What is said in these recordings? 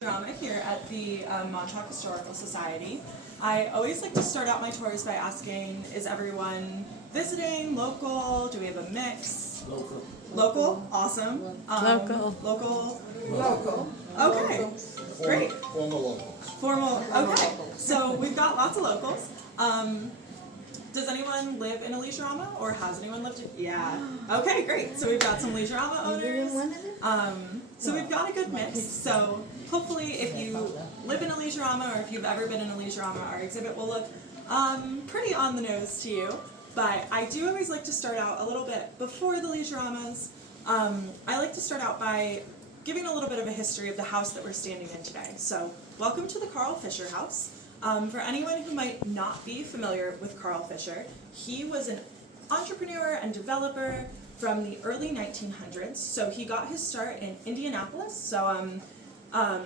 Drama here at the Montauk Historical Society. I always like to start out my tours by asking, is everyone visiting, local? Do we have a mix? Local. Local? Awesome. Local. Local? Local. Okay, great. Former locals. Formal, okay. So we've got lots of locals. Does anyone live in a Leisure-ama, or has anyone lived in? Yeah. Okay, great. So we've got some Leisure-ama owners. So we've got a good mix. So hopefully, if you live in a Leisure-ama, or if you've ever been in a Leisure-ama, our exhibit will look pretty on the nose to you. But I do always like to start out a little bit before the Leisure-amas. I like to start out by giving a little bit of a history of the house that we're standing in today. So welcome to the Carl Fisher House. For anyone who might not be familiar with Carl Fisher, he was an entrepreneur and developer from the early 1900s. So he got his start in Indianapolis. So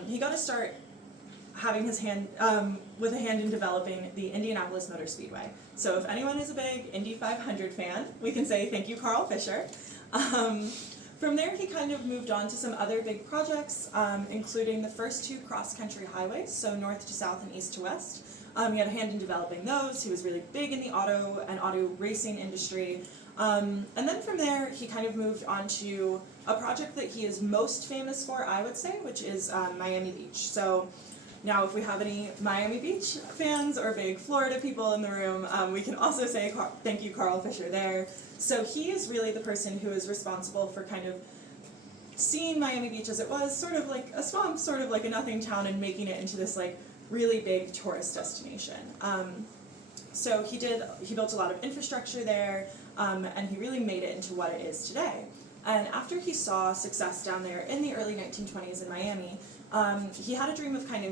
he got to start having his hand with a hand in developing the Indianapolis Motor Speedway. So if anyone is a big Indy 500 fan, we can say thank you, Carl Fisher. From there, he kind of moved on to some other big projects, including the first two cross-country highways, so north to south and east to west. He had a hand in developing those. He was really big in the auto racing industry. And then from there, he kind of moved on to a project that he is most famous for, I would say, which is Miami Beach. So now, if we have any Miami Beach fans or big Florida people in the room, we can also say thank you, Carl Fisher, there. So he is really the person who is responsible for kind of seeing Miami Beach as it was, sort of like a swamp, sort of like a nothing town, and making it into this like really big tourist destination. So he built a lot of infrastructure there, and he really made it into what it is today. And after he saw success down there in the early 1920s in Miami, he had a dream of kind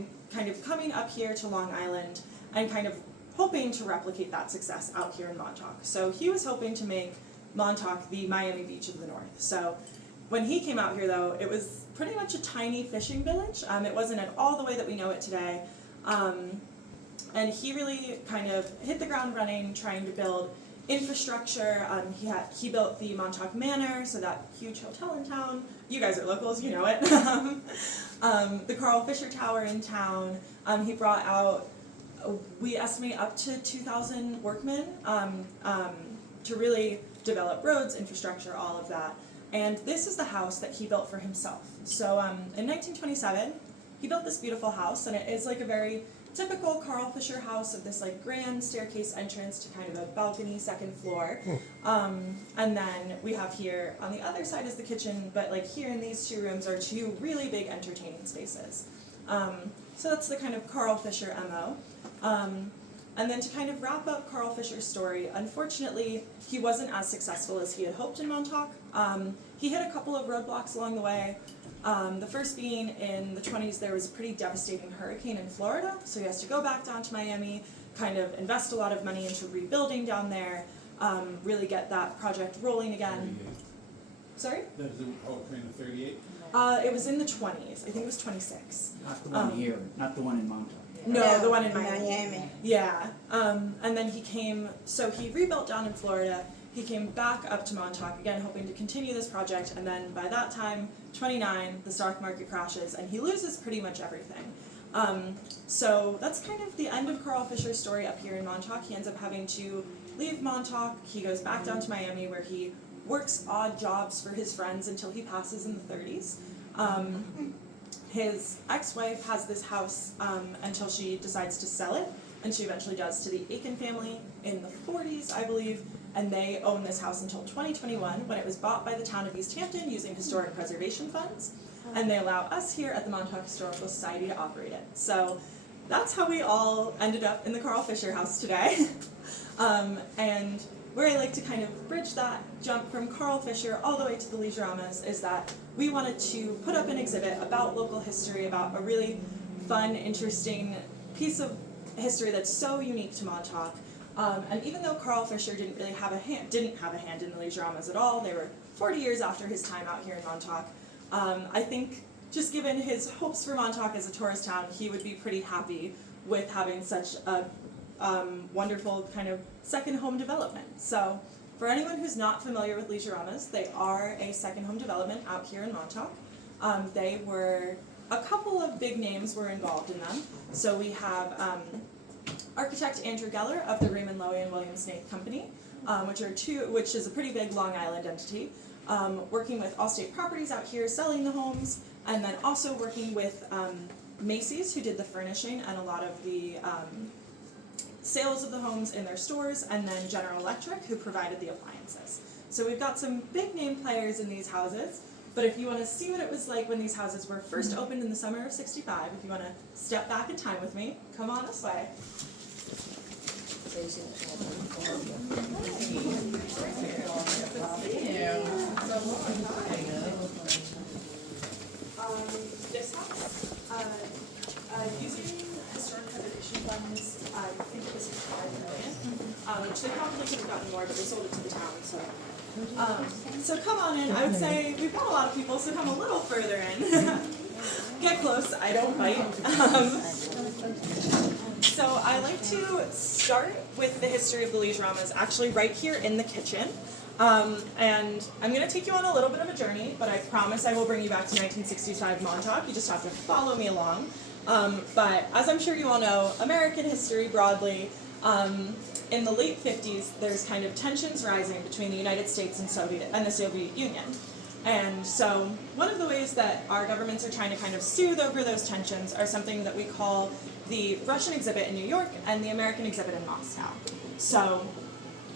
of coming up here to Long Island and kind of hoping to replicate that success out here in Montauk. So he was hoping to make Montauk the Miami Beach of the North. So when he came out here, though, it was pretty much a tiny fishing village. It wasn't at all the way that we know it today. And he really kind of hit the ground running, trying to build infrastructure. He built the Montauk Manor, so that huge hotel in town. You guys are locals, you know it. The Carl Fisher Tower in town. He brought out, we estimate, up to 2,000 workmen to really develop roads, infrastructure, all of that. And this is the house that he built for himself. So in 1927, he built this beautiful house, and it is like a very typical Carl Fisher house of this like grand staircase entrance to kind of a balcony second floor. And then we have here on the other side is the kitchen, but like here in these two rooms are two really big entertaining spaces. So that's the kind of Carl Fisher MO. And then to kind of wrap up Carl Fisher's story, unfortunately, he wasn't as successful as he had hoped in Montauk. He hit a couple of roadblocks along the way. The first being in the 20s, there was a pretty devastating hurricane in Florida, so he has to go back down to Miami, kind of invest a lot of money into rebuilding down there, really get that project rolling again. 38. Sorry? That was the hurricane of 38? It was in the 20s. I think it was 26. Not the one here, not the one in Montauk. No, the one in Miami. Miami. Yeah. And then he rebuilt down in Florida. He came back up to Montauk, again, hoping to continue this project, and then by that time, 29, the stock market crashes, and he loses pretty much everything. So that's kind of the end of Carl Fisher's story up here in Montauk. He ends up having to leave Montauk. He goes back down to Miami, where he works odd jobs for his friends until he passes in the 30s. His ex-wife has this house until she decides to sell it, and she eventually does, to the Aiken family in the 40s, I believe, and they own this house until 2021, when it was bought by the town of East Hampton using historic preservation funds, and they allow us here at the Montauk Historical Society to operate it. So that's how we all ended up in the Carl Fisher house today. And where I like to kind of bridge that jump from Carl Fisher all the way to the Leisure-amas is that we wanted to put up an exhibit about local history, about a really fun, interesting piece of history that's so unique to Montauk. And even though Carl Fisher didn't have a hand in the Leisure-amas at all, they were 40 years after his time out here in Montauk. I think just given his hopes for Montauk as a tourist town, he would be pretty happy with having such a wonderful kind of second home development. So for anyone who's not familiar with Leisure-amas, they are a second home development out here in Montauk. They were a couple of big names were involved in them. So we have architect Andrew Geller of the Raymond Loewy and William Snaith Company, which is a pretty big Long Island entity, working with Allstate Properties out here selling the homes, and then also working with Macy's, who did the furnishing and a lot of the sales of the homes in their stores, and then General Electric, who provided the appliances. So we've got some big name players in these houses, but if you want to see what it was like when these houses were first opened in the summer of '65, if you want to step back in time with me, come on this way. This house, using historic preservation funds, I think it was $5 million, which they probably could have gotten more, but they sold it to the town, so. So come on in. I would say we've got a lot of people, so come a little further in. Get close. I don't bite. So I like to start with the history of the Leisure-Ramas actually right here in the kitchen. And I'm going to take you on a little bit of a journey, but I promise I will bring you back to 1965 Montauk. You just have to follow me along. But as I'm sure you all know, American history broadly, in the late 50s, there's kind of tensions rising between the United States and the Soviet Union. And so one of the ways that our governments are trying to kind of soothe over those tensions are something that we call the Russian exhibit in New York and the American exhibit in Moscow. So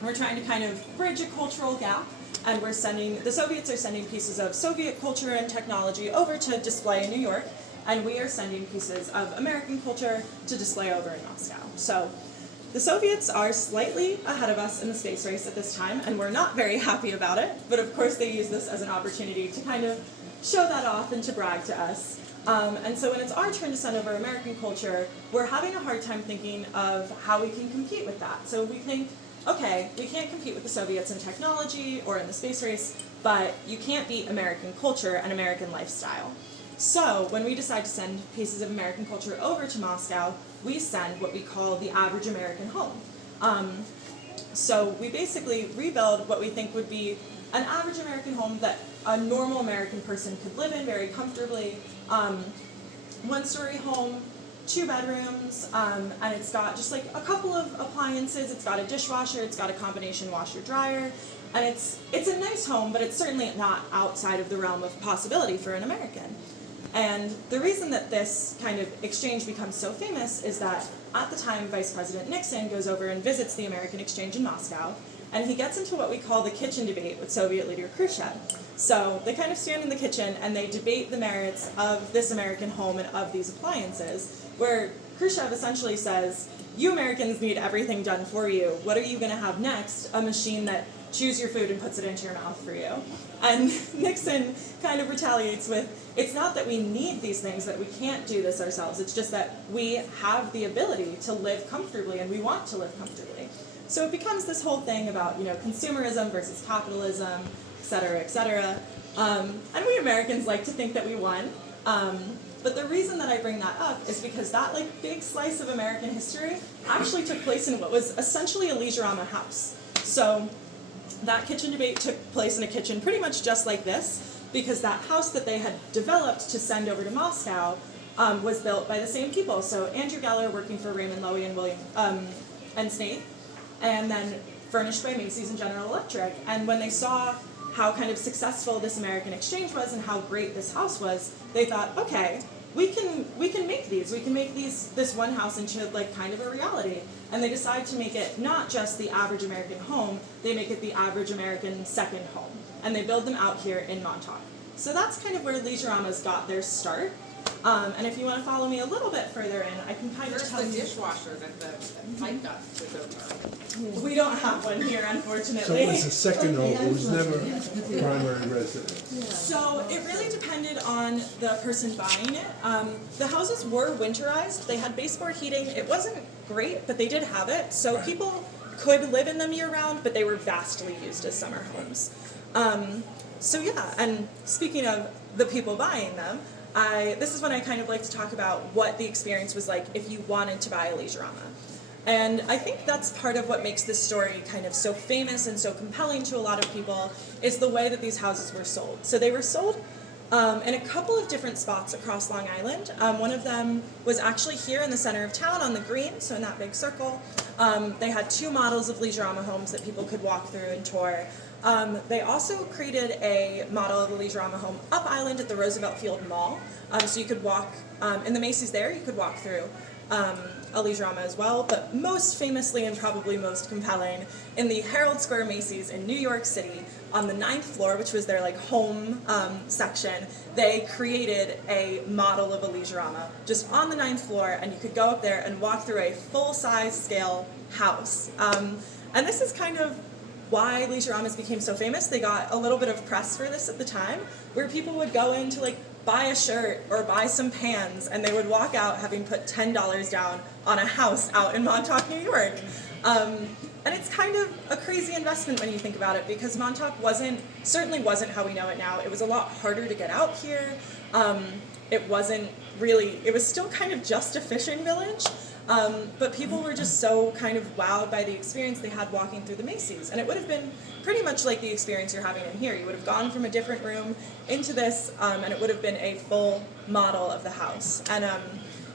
we're trying to kind of bridge a cultural gap, and the Soviets are sending pieces of Soviet culture and technology over to display in New York, and we are sending pieces of American culture to display over in Moscow. So the Soviets are slightly ahead of us in the space race at this time, and we're not very happy about it, but of course they use this as an opportunity to kind of show that off and to brag to us. And so when it's our turn to send over American culture, we're having a hard time thinking of how we can compete with that. So we think, okay, we can't compete with the Soviets in technology or in the space race, but you can't beat American culture and American lifestyle. So when we decide to send pieces of American culture over to Moscow, we send what we call the average American home. So we basically rebuild what we think would be an average American home that a normal American person could live in very comfortably. One-story home, 2 bedrooms, and it's got just like a couple of appliances. It's got a dishwasher, it's got a combination washer-dryer, and it's a nice home, but it's certainly not outside of the realm of possibility for an American. And the reason that this kind of exchange becomes so famous is that at the time, Vice President Nixon goes over and visits the American Exchange in Moscow, and he gets into what we call the kitchen debate with Soviet leader Khrushchev. So they kind of stand in the kitchen and they debate the merits of this American home and of these appliances, where Khrushchev essentially says, you Americans need everything done for you. What are you going to have next? A machine that chews your food and puts it into your mouth for you. And Nixon kind of retaliates with, it's not that we need these things, that we can't do this ourselves. It's just that we have the ability to live comfortably and we want to live comfortably. So it becomes this whole thing about, consumerism versus capitalism, et cetera, et cetera. And we Americans like to think that we won. But the reason that I bring that up is because that big slice of American history actually took place in what was essentially a Leisure-Rama house. So that kitchen debate took place in a kitchen pretty much just like this, because that house that they had developed to send over to Moscow was built by the same people. So Andrew Geller working for Raymond Loewy and William and Snaith, and then furnished by Macy's and General Electric. And when they saw how kind of successful this American exchange was and how great this house was, they thought, okay, we can make these. We can make this one house into kind of a reality. And they decide to make it not just the average American home, they make it the average American second home. And they build them out here in Montauk. So that's kind of where Leisure-Ramas got their start. And if you want to follow me a little bit further in, I can kind of tell you. Where's the dishwasher that the pipe got was over? We don't have one here, So unfortunately. it was a second home, it was never primary residence. So it really depended on the person buying it. The houses were winterized. They had baseboard heating. It wasn't great, but they did have it. So people could live in them year-round, but they were vastly used as summer homes. So yeah, and speaking of the people buying them, this is when I kind of like to talk about what the experience was like if you wanted to buy a Leisure-Rama. And I think that's part of what makes this story kind of so famous and so compelling to a lot of people, is the way that these houses were sold. So they were sold in a couple of different spots across Long Island. One of them was actually here in the center of town on the green, so in that big circle. They had 2 models of Leisure-Rama homes that people could walk through and tour. They also created a model of a Leisure-Rama home up island at the Roosevelt Field Mall. So you could walk, in the Macy's there, you could walk through a Leisure-Rama as well, but most famously and probably most compelling, in the Herald Square Macy's in New York City, on the 9th floor, which was their like home section, they created a model of a Leisure-Rama just on the 9th floor, and you could go up there and walk through a full-size scale house. And this is kind of why Leisure-Ramas became so famous. They got a little bit of press for this at the time, where people would go in to like buy a shirt or buy some pans, and they would walk out having put $10 down on a house out in Montauk, New York. And it's kind of a crazy investment when you think about it, because Montauk certainly wasn't how we know it now. It was a lot harder to get out here. It was still kind of just a fishing village. But people were just so kind of wowed by the experience they had walking through the Macy's. And it would have been pretty much like the experience you're having in here. You would have gone from a different room into this, and it would have been a full model of the house. And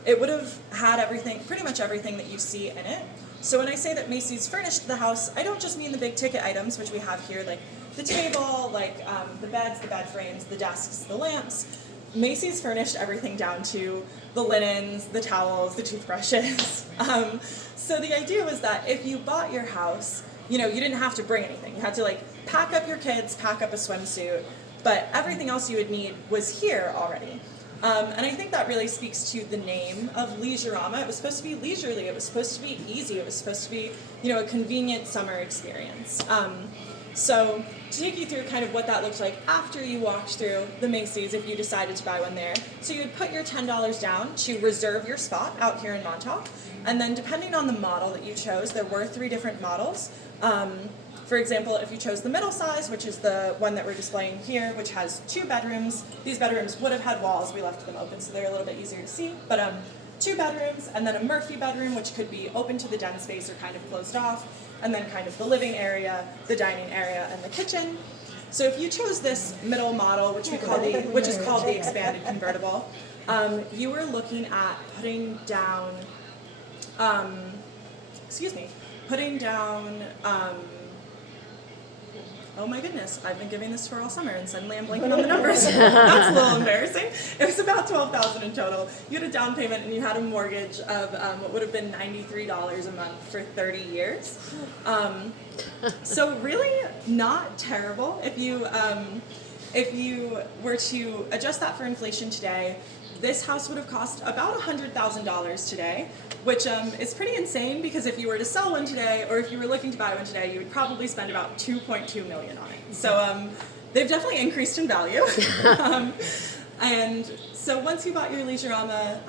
it would have had pretty much everything that you see in it. So when I say that Macy's furnished the house, I don't just mean the big ticket items, which we have here, like the table, like the beds, the bed frames, the desks, the lamps. Macy's furnished everything down to the linens, the towels, the toothbrushes. So the idea was that if you bought your house, you didn't have to bring anything. You had to like pack up your kids, pack up a swimsuit, but everything else you would need was here already. And I think that really speaks to the name of Leisure-Rama. It was supposed to be leisurely, it was supposed to be easy, it was supposed to be, a convenient summer experience. So to take you through kind of what that looked like after you walked through the Macy's, if you decided to buy one there. So you would put your $10 down to reserve your spot out here in Montauk. And then depending on the model that you chose, there were 3 different models. For example, if you chose the middle size, which is the one that we're displaying here, which has 2 bedrooms, these bedrooms would have had walls. We left them open, so they're a little bit easier to see. But 2 bedrooms, and then a Murphy bedroom, which could be open to the den space or kind of closed off, and then kind of the living area, the dining area, and the kitchen. So if you chose this middle model, which is called the expanded convertible, you were looking at putting down, oh my goodness, I've been giving this tour all summer and suddenly I'm blanking on the numbers. That's a little embarrassing. It was about $12,000 in total. You had a down payment and you had a mortgage of what would have been $93 a month for 30 years. So really not terrible. If you were to adjust that for inflation today, this house would have cost about $100,000 today, which is pretty insane, because if you were to sell one today, or if you were looking to buy one today, you would probably spend about $2.2 million on it. So they've definitely increased in value. And so once you bought your Leisure-Rama,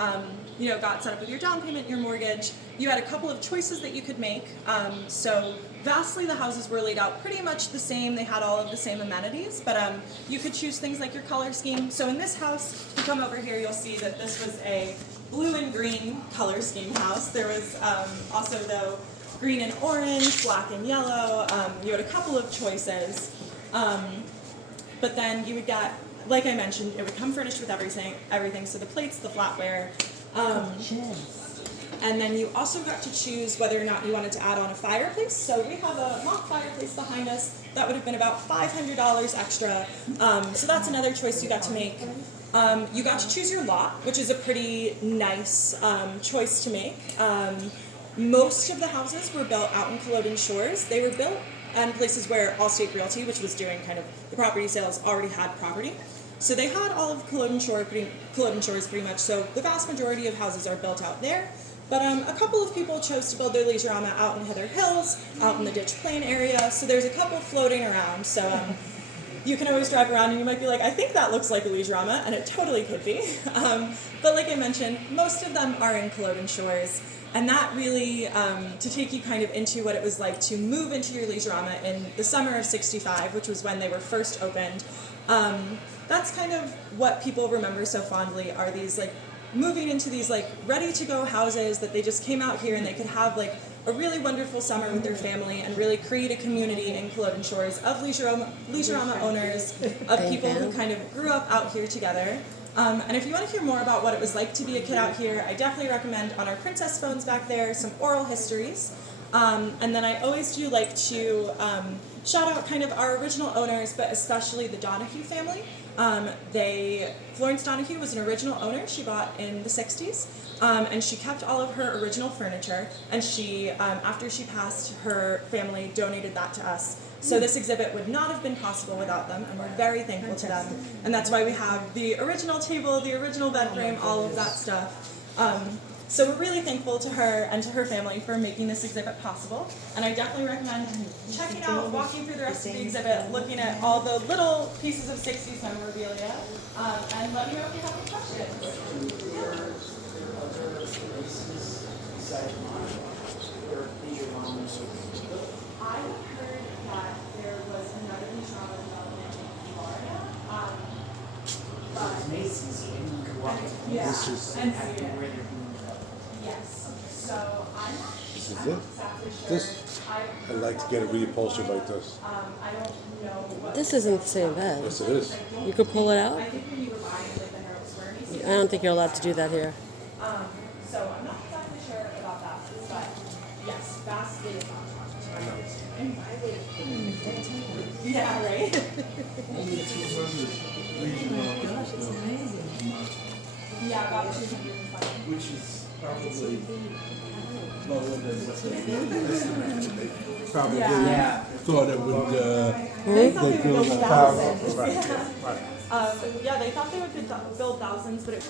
got set up with your down payment, your mortgage, you had a couple of choices that you could make. So vastly, the houses were laid out pretty much the same. They had all of the same amenities, but you could choose things like your color scheme. So in this house, if you come over here, you'll see that this was a blue and green color scheme house. There was also, though, green and orange, black and yellow. You had a couple of choices. But then you would get, like I mentioned, it would come furnished with everything. So the plates, the flatware. And then you also got to choose whether or not you wanted to add on a fireplace. So we have a mock fireplace behind us. That would have been about $500 extra. So that's another choice you got to make. You got to choose your lot, which is a pretty nice choice to make. Most of the houses were built out in Culloden Shores. They were built in places where Allstate Realty, which was doing kind of the property sales, already had property. So they had all of Culloden Shores pretty much. So the vast majority of houses are built out there. But a couple of people chose to build their Leisure-Rama out in Heather Hills, out in the Ditch Plain area. So there's a couple floating around. So you can always drive around and you might be like, I think that looks like a Leisure-Rama, and it totally could be. But like I mentioned, most of them are in Culloden Shores. And that really, to take you kind of into what it was like to move into your Leisure-Rama in the summer of '65, which was when they were first opened, that's kind of what people remember so fondly, are these like moving into these like ready to go houses that they just came out here and they could have like a really wonderful summer with their family and really create a community in Culloden Shores of Leisure-Rama owners, of people who kind of grew up out here together. And if you want to hear more about what it was like to be a kid out here, I definitely recommend on our Princess phones back there some oral histories. And then I always do like to shout out kind of our original owners, but especially the Donahue family. Florence Donahue was an original owner. She bought in the 60s, and she kept all of her original furniture, and she, after she passed, her family donated that to us. So this exhibit would not have been possible without them, and we're very thankful to them. And that's why we have the original table, the original bed frame, all of that stuff. So we're really thankful to her and to her family for making this exhibit possible. And I definitely recommend checking out, walking through the rest of the exhibit, looking at all the little pieces of 60s memorabilia, and let me know if you have any questions. I heard that there was another Leisure-Rama development in Florida, but Mason's, you could walk in. yeah, This is- and Have see to it. wear their blue coat. Yes, so I'm not This is I'm not it? exactly sure. This? I've I'd like to get it reupholstered like this. I don't know what. This isn't the same bed. Yes, it is. You could pull it out? I think when you were buying like the Harold Square, I don't think you're allowed to do that here. so I'm not exactly sure about that, but yes, vastly is not to my understanding. Yeah, right? Yeah, about 220. Which is probably lower than what Probably Yeah. thought it would, They thought they they would build build a thousands. right, Yeah. right. Yeah, they thought they would build thousands, but it.